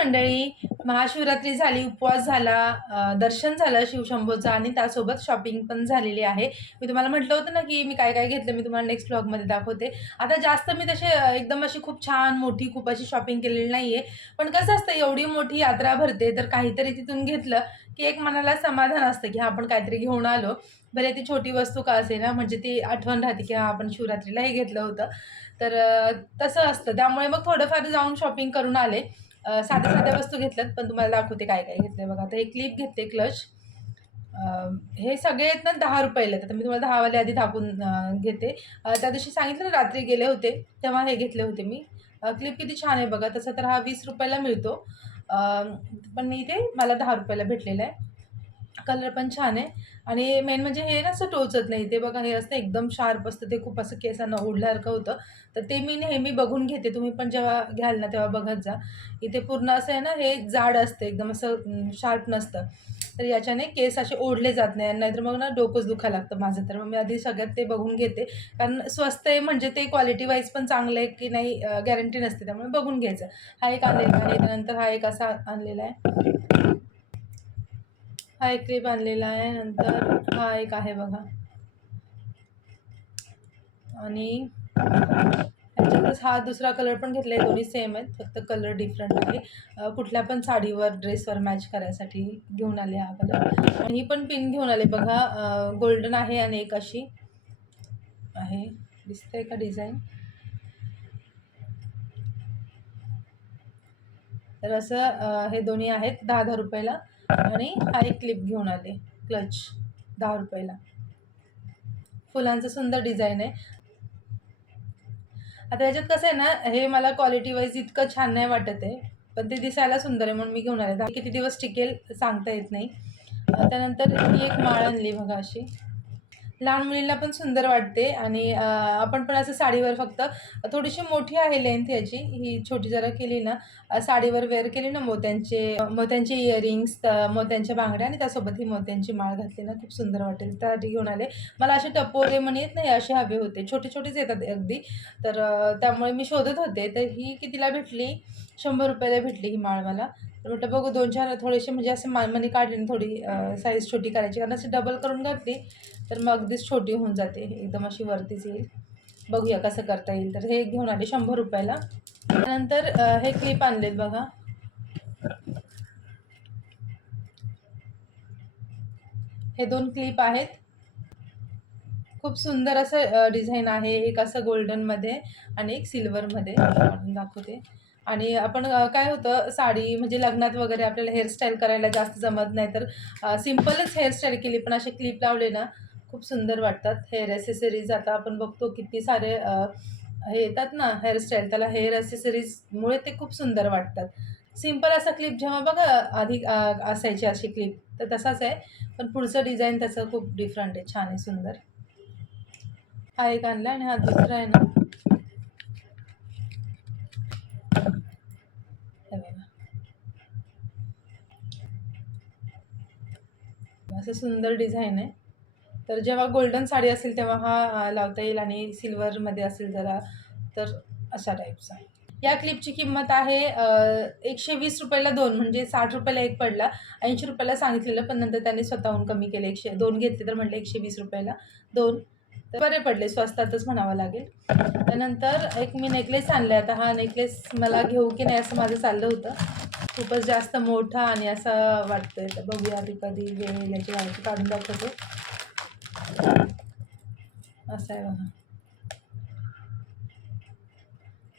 मंडळी महाशिवरात्री झाली उपवास झाला दर्शन झालं शिवशंभोचं आणि त्यासोबत शॉपिंग पण झालेली आहे. मी तुम्हाला म्हटलं होतं ना की मी काय काय घेतलं मी तुम्हाला नेक्स्ट ब्लॉगमध्ये दाखवते. आता जास्त मी तसे एकदम अशी खूप छान मोठी खूप अशी शॉपिंग केलेली नाही आहे पण कसं असतं एवढी मोठी यात्रा भरते तर काहीतरी तिथून घेतलं की एक मनाला समाधान असतं की हा आपण काहीतरी घेऊन आलो. भले ती छोटी वस्तू का असे ना म्हणजे ती आठवण राहते की हा आपण शिवरात्रीला हे घेतलं होतं. तर तसं असतं. त्यामुळे मग थोडंफार जाऊन शॉपिंग करून आले. साध्या साध्या वस्तू घेतल्यात पण तुम्हाला दाखवते काय काय घेतलंय बघा. आता हे क्लिप घेतले क्लच हे सगळे आहेत ना दहा रुपयाला तर आता मी तुम्हाला दहावाले आधी दाखवून घेते. त्या दिवशी सांगितलं ना रात्री गेले होते तेव्हा हे घेतले होते मी. क्लिप किती छान आहे बघा. तसं तर हा वीस रुपयाला मिळतो. पण पण इथे मला दहा रुपयाला भेटलेला आहे. कलर पण छान आहे. आणि मेन म्हणजे हे ना असं टोचत नाही. ते बघा हे असतं एकदम शार्प असतं. ते खूप असं केसांना ओढल्यासारखं होतं. तर ते मी नेहमी बघून घेते. तुम्ही पण जेव्हा घ्याल ना तेव्हा बघत जा. इथे पूर्ण असं आहे ना हे जाड असतं. एकदम असं शार्प नसतं. तर याच्याने केस असे ओढले जात नाही. नाहीतर मग ना डोकंच दुखायला लागतं माझं. तर मग मी आधी सगळ्यात ते बघून घेते. कारण स्वस्त आहे म्हणजे ते क्वालिटी वाईज पण चांगलं आहे की नाही गॅरंटी नसते. त्यामुळे बघून घ्यायचं. हा एक आणलेला आहे. त्यानंतर हा एक असा आणलेला आहे. हा एक क्लिप आणलेला आहे. नंतर हा एक आहे बघा. आणि त्याच्यातच हा दुसरा कलर पण घेतला आहे दोन्ही सेम आहेत. फक्त कलर डिफरंट आहे कुठल्या पण साडीवर ड्रेसवर मॅच करायसाठी घेऊन आले हा कलर आणि ही पण पिन घेऊन आले. बघा गोल्डन आहे आणि एक अशी आहे. दिसते का डिझाईन तर असं हे दोन्ही आहेत. दहा दहा रुपयाला. आणि हा एक क्लिप घेऊन आले क्लच दहा रुपयाला. फुलांचं सुंदर डिझाईन आहे. आता याच्यात कसं आहे ना हे मला क्वालिटी वाईज इतकं छान नाही वाटत आहे पण ते दिसायला सुंदर आहे म्हणून मी घेऊन आले. किती दिवस टिकेल सांगता येत नाही. त्यानंतर ही एक माळ आणली बघा अशी. लहान मुलींना पण सुंदर वाटते आणि आपण पण असं साडीवर फक्त थोडीशी मोठी आहे लेंथ याची ही छोटी जरा केली ना साडीवर वेअर केली ना मोत्यांचे मोत्यांचे इयरिंग्स मोत्यांच्या बांगड्या आणि त्यासोबत ही मोत्यांची माळ घातली ना खूप सुंदर वाटेल. त्यासाठी घेऊन आले. मला असे टपोरे म्हणे येत नाही असे हवे होते. छोटे छोटेच येतात अगदी. तर त्यामुळे मी शोधत होते. तर ही कितीला भेटली? शंभर रुपयाला भेटली ही माळ मला. म्हटलं बघू दोन चार थोडेसे म्हणजे असे मालमणी काढले थोडी साईज छोटी करायची. कारण अशी डबल करून घातली तर मग अगदीच छोटी होऊन जाते. एकदम अशी वरतीच येईल. बघूया कसं करता येईल. तर हे घेऊन आले शंभर रुपयाला. त्यानंतर हे क्लिप आणलेत बघा. हे दोन क्लिप आहेत. खूप सुंदर असं डिझाईन आहे. एक असं गोल्डनमध्ये आणि एक सिल्वरमध्ये दाखवते. आणि आपण काय होतं साडी म्हणजे लग्नात वगैरे आपल्याला हेअरस्टाईल करायला जास्त जमत नाही. तर सिम्पलच हेअरस्टाईल केली पण असे क्लिप लावले ना खूप सुंदर वाटतात. हेअर ॲसेसरीज आता आपण बघतो किती सारे हे येतात ना हेअरस्टाईल त्याला हेअर ॲसेसरीजमुळे ते खूप सुंदर वाटतात. सिंपल असा क्लिप जेव्हा बघा आधी असायची अशी क्लिप तर तसाच आहे. पण पुढचं डिझाईन त्याचं खूप डिफरंट आहे छान आहे सुंदर. हा एक आणला आणि हा दुसरा आहे ना हे बघा असं सुंदर डिझाईन आहे. तर जेव्हा गोल्डन साडी असेल तेव्हा हा लावता येईल आणि सिल्वरमध्ये असेल जरा तर अशा टाईपचा या क्लिपची किंमत आहे एकशे वीस रुपयाला दोन म्हणजे साठ रुपयाला एक पडला ऐंशी रुपयाला सांगितलेलं पण नंतर त्यांनी स्वतःहून कमी केले एकशे दोन घेतले तर म्हटलं एकशे वीस रुपयाला दोन. तर बरे पडले स्वस्तातच म्हणावं लागेल. त्यानंतर एक मी नेकलेस आणला आता हा नेकलेस मला घेऊ की नाही असं माझं चाललं होतं. खूपच जास्त मोठा आणि असं वाटतंय. तर बघूया आधी कधी वेळ याची माहिती काढून दाखवतो. असं आहे बघा.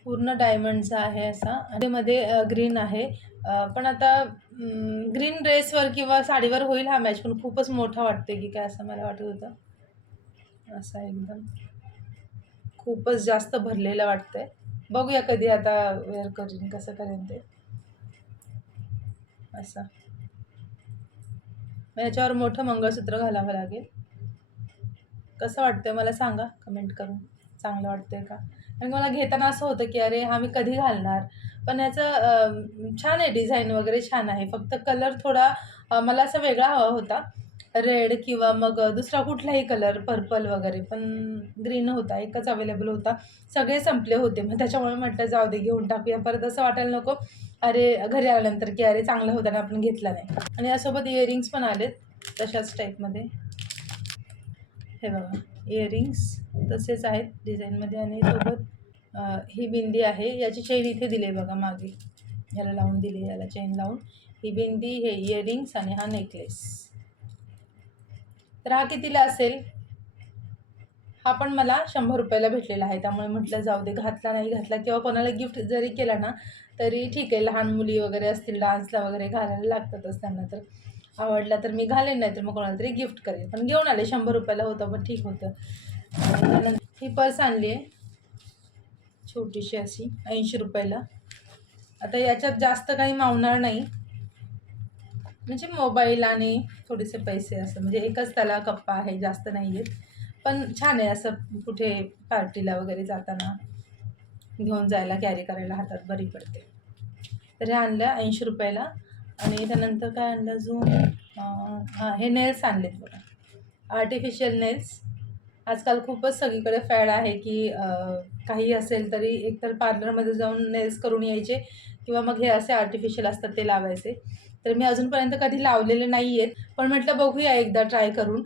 पूर्ण डायमंडचा आहे असा. आणि मध्ये ग्रीन आहे. पण आता ग्रीन ड्रेसवर किंवा साडीवर होईल हा मॅच पण खूपच मोठा वाटतोय की काय असं मला वाटत होतं. असा एकदम खूपच जास्त भरलेलं वाटतंय. बघूया कधी आता वेअर करीन कसं करेन ते. असं. मग याच्यावर मोठं मंगळसूत्र घालावं लागेल. कसं वाटतंय मला सांगा कमेंट करून. चांगलं वाटतंय का? आणि मला घेताना असं होतं की अरे हा मी कधी घालणार? पण ह्याचं छान आहे डिझाईन वगैरे छान आहे. फक्त कलर थोडा मला असा वेगळा हवा होता. रेड किंवा मग दुसरा कुठलाही कलर पर्पल वगैरे पण ग्रीन होता एकच अवेलेबल होता. सगळे संपले होते. मग त्याच्यामुळे म्हटलं जाऊ दे घेऊन टाकूया. परत असं वाटायला नको अरे घरी आल्यानंतर की अरे चांगलं होतं ना आपण घेतला नाही. आणि यासोबत इयरिंग्स पण आलेत तशाच टाईपमध्ये हे बघा इयरिंग्स तसेच आहेत डिझाईनमध्ये आणि सोबत ही बिंदी आहे. याची चेन इथे दिली आहे बघा मागे. याला लावून दिली याला चेन लावून. ही बिंदी हे इयरिंग्स आणि हा नेकलेस तर हा कितीला असेल? हा पण मला शंभर रुपयाला भेटलेला आहे. त्यामुळे म्हटलं जाऊ दे घातला नाही घातला. किंवा कोणाला गिफ्ट जरी केला ना तरी ठीक आहे. लहान मुली वगैरे असतील डान्सला वगैरे घालायला लागतातच त्यांना तर. आवडला तर मी घालेन नाही तर मग कोणाला तरी गिफ्ट करेन. पण घेऊन आले शंभर रुपयाला होतं पण ठीक होतं. त्यानंतर ही पर्स आणली आहे. छोटीशी अशी ऐंशी रुपयाला. आता याच्यात जास्त काही मावणार नाही. म्हणजे मोबाईल आणि थोडेसे पैसे असं म्हणजे एकच त्याला कप्पा आहे जास्त नाही आहेत पण छान आहे असं कुठे पार्टीला वगैरे जाताना घेऊन जायला कॅरी करायला हातात बरी पडते. तर हे आणलं ऐंशी रुपयाला आणि त्यानंतर काय आणलं अजून? हां हे नेल्स आणलेत बघा. आर्टिफिशियल नेल्स आजकाल खूपच सगळीकडे फॅड आहे की काही असेल तरी एकतर पार्लरमध्ये जाऊन नेल्स करून यायचे किंवा मग हे असे आर्टिफिशियल असतात ते लावायचे. तर मी अजूनपर्यंत कधी लावलेले नाही आहेत पण म्हटलं बघूया एकदा ट्राय करून.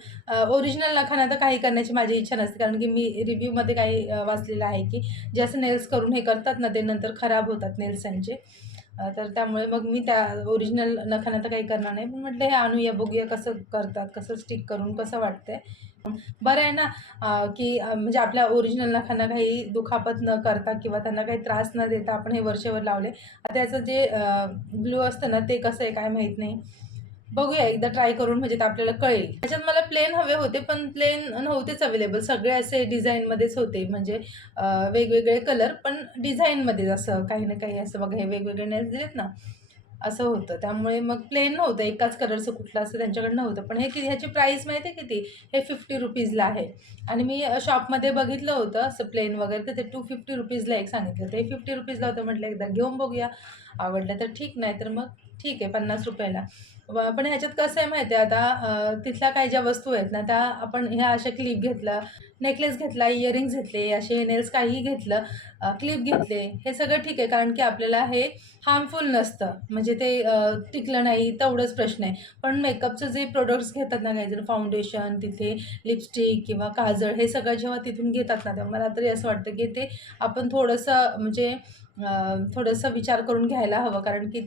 ओरिजिनल नखाना तर काही करण्याची माझी इच्छा नसते. कारण की मी रिव्ह्यूमध्ये काही वाचलेलं आहे की जे असं नेल्स करून हे करतात ना ते नंतर खराब होतात नेल्सांचे अ, तर त्यामुळे मग मी त्या ओरिजिनल नखाना तर काही करणार नाही. पण म्हटलं हे आणूया बघूया कसं करतात कसं स्टिक करून कसं वाटतंय. बरं आहे ना की म्हणजे आपल्या ओरिजिनल नखांना काही दुखापत न करता किंवा त्यांना काही त्रास न देता आपण हे वर्षभर लावले. आता याचं जे ग्लू असतं ना ते कसं आहे काय माहीत नाही. बघूया एकदा ट्राय करून म्हणजे आपल्याला कळेल. त्याच्यात मला प्लेन हवे होते पण प्लेन नव्हतेच अवेलेबल सगळे असे डिझाईनमध्येच होते म्हणजे वेगवेगळे कलर पण डिझाईनमध्येच असं काही ना काही असं बघा हे वेगवेगळे नेल्स दिलेत ना असं होतं. त्यामुळे मग प्लेन नव्हतं एकाच कलरचं कुठलं असं त्यांच्याकडे नव्हतं. पण हे किती ह्याची प्राईस माहिती आहे किती? हे फिफ्टी रुपीजला आहे. आणि मी शॉपमध्ये बघितलं होतं असं प्लेन वगैरे तर ते टू फिफ्टी रुपीजला एक सांगितलं. ते फिफ्टी रुपीजला होतं म्हटलं एकदा घेऊन बघूया. आवडलं तर ठीक नाही तर मग ठीक आहे पन्नास रुपयाला. पण ह्याच्यात कसं आहे माहिती आहे आता तिथल्या काही ज्या वस्तू आहेत ना त्या आपण ह्या अशा क्लिप घेतलं नेकलेस घेतला इयरिंग्स घेतले असे नेल्स काहीही घेतलं क्लिप घेतले हे सगळं ठीक आहे. कारण की आपल्याला हे हार्मफुल नसतं. म्हणजे ते टिकलं नाही तेवढंच प्रश्न आहे. पण मेकअपचं जे प्रोडक्ट्स घेतात ना काही जर फाउंडेशन तिथे लिपस्टिक किंवा काजळ हे सगळं जेव्हा तिथून घेतात ना तेव्हा मला तरी असं वाटतं की ते आपण थोडंसं म्हणजे थोडंसं विचार करून घ्यायला हवं कारण की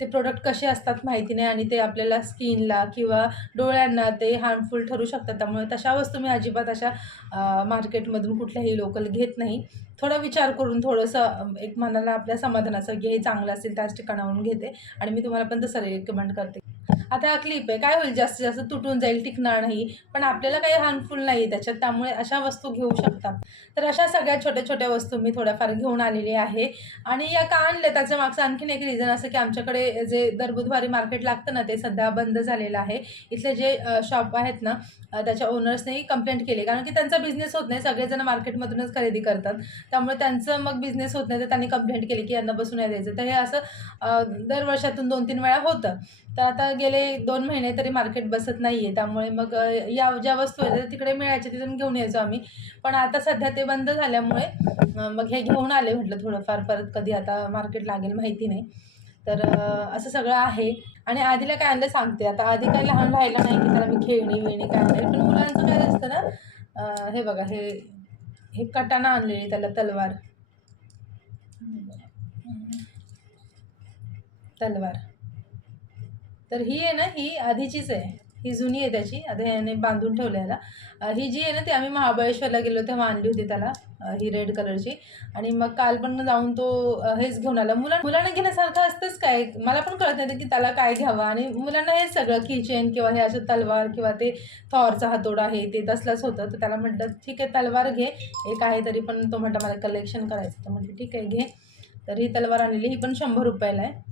ते प्रोडक्ट कसे असतात माहिती नाही आणि ते आपल्याला स्किनला किंवा डोळ्यांना ते हार्मफुल ठरू शकतात. त्यामुळे तशा वस्तू मी अजिबात अशा मार्केटमधून कुठल्याही लोकल घेत नाही. थोडा विचार करून थोडंसं एक मनाला आपल्या समाधानाचं घे हे चांगलं असेल त्याच ठिकाणावरून घेते. आणि मी तुम्हाला पण तसं रेकमेंड करते. आता हा क्लिप आहे. काय होईल? जास्तीत जास्त तुटून जाईल टिकणार नाही. पण आपल्याला काही हार्मफुल नाही त्याच्यात. त्यामुळे अशा वस्तू घेऊ शकतात. तर अशा सगळ्या छोट्या छोट्या वस्तू मी थोड्याफार घेऊन आलेली आहे. आणि या का आणल्या त्याच्या मागचं आणखीन एक रिझन असं की आमच्याकडे जे दर बुधवारी मार्केट लागतं ना ते सध्या बंद झालेलं आहे. इथले जे शॉप आहेत ना त्याच्या ओनर्सनेही कंप्लेंट केली. कारण की त्यांचा बिझनेस होत नाही. सगळेजण मार्केटमधूनच खरेदी करतात. त्यामुळे त्यांचं मग बिझनेस होत नाही. तर त्यांनी कंप्लेंट केली की यांना बसून नाही द्यायचं. तर हे असं दर वर्षातून दोन तीन वेळा होतं. तर आता गेले दोन महिने तरी मार्केट बसत नाही आहे त्यामुळे मग या ज्या वस्तू आहेत तिकडे मिळायच्या तिथून घेऊन यायचो आम्ही. पण आता सध्या ते बंद झाल्यामुळे मग हे घेऊन आले म्हटलं थोडंफार. परत कधी आता मार्केट लागेल माहिती नाही. तर असं सगळं आहे. आणि आधीला काय आणलं सांगते. आता आधी काही लहान राहिलं नाही की त्याला मी खेळणी वेणी काय आणले पण मुलांचं काय असतं ना हे बघा हे हे कटाना आणलेली त्याला तलवार. तलवार. तर ही आहे ना ही आधीचीच आहे. ही जुनी आहे त्याची आता याने बांधून ठेवलेला. ही जी आहे ना ती आम्ही महाबळेश्वरला गेलो तेव्हा आणली होती त्याला ही रेड कलरची आणि मग काल पण जाऊन तो हेच घेऊन आला. मुला मुलांना घेण्यासारखं असतंच काय? मला पण कळत नाही की त्याला काय घ्यावं. आणि मुलांना हे सगळं किचन किंवा हे असं तलवार किंवा ते थॉरचा हातोडा आहे ते तसलंच होतं. तर त्याला म्हटलं ठीक आहे तलवार घे. एक आहे तरी पण तो म्हटलं मला कलेक्शन करायचं. तर म्हटलं ठीक आहे घे. तर ही तलवार आणलेली ही पण शंभर रुपयाला आहे.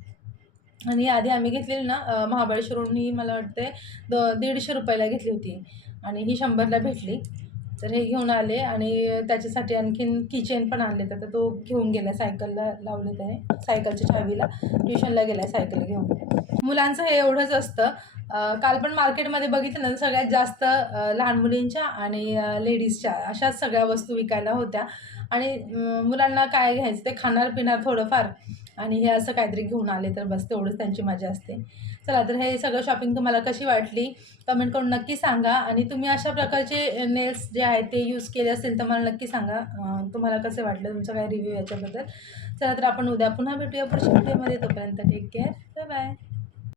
आणि आधी आम्ही घेतलेली ना महाबळेश्वरून ही मला वाटते द दीडशे रुपयाला घेतली होती. आणि ही शंभरला भेटली. तर हे घेऊन आले आणि त्याच्यासाठी आणखीन किचेन पण आणले. तर तो घेऊन गेला सायकलला लावले त्याने सायकलच्या चावीला. ट्युशनला गेला सायकल घेऊन. मुलांचं हे एवढंच असतं. काल पण मार्केटमध्ये बघितलं ना सगळ्यात जास्त लहान मुलींच्या आणि लेडीजच्या अशाच सगळ्या वस्तू विकायला होत्या. आणि मुलांना काय घ्यायचं ते खाणार पिणार थोडंफार. आणि हे असं काहीतरी घेऊन आले तर बस तेवढंच त्यांची मजा असते. चला तर हे सगळं शॉपिंग तुम्हाला कशी वाटली? कमेंट करून नक्की सांगा आणि तुम्ही अशा प्रकारचे नेल्स जे आहेत ते यूज केले असतील तर मला नक्की सांगा. तुम्हाला कसे वाटलं तुमचा काय रिव्ह्यू याच्याबद्दल? चला तर आपण उद्या पुन्हा भेटूया पुढच्या व्हिडिओमध्ये तोपर्यंत टेक केअर बाय बाय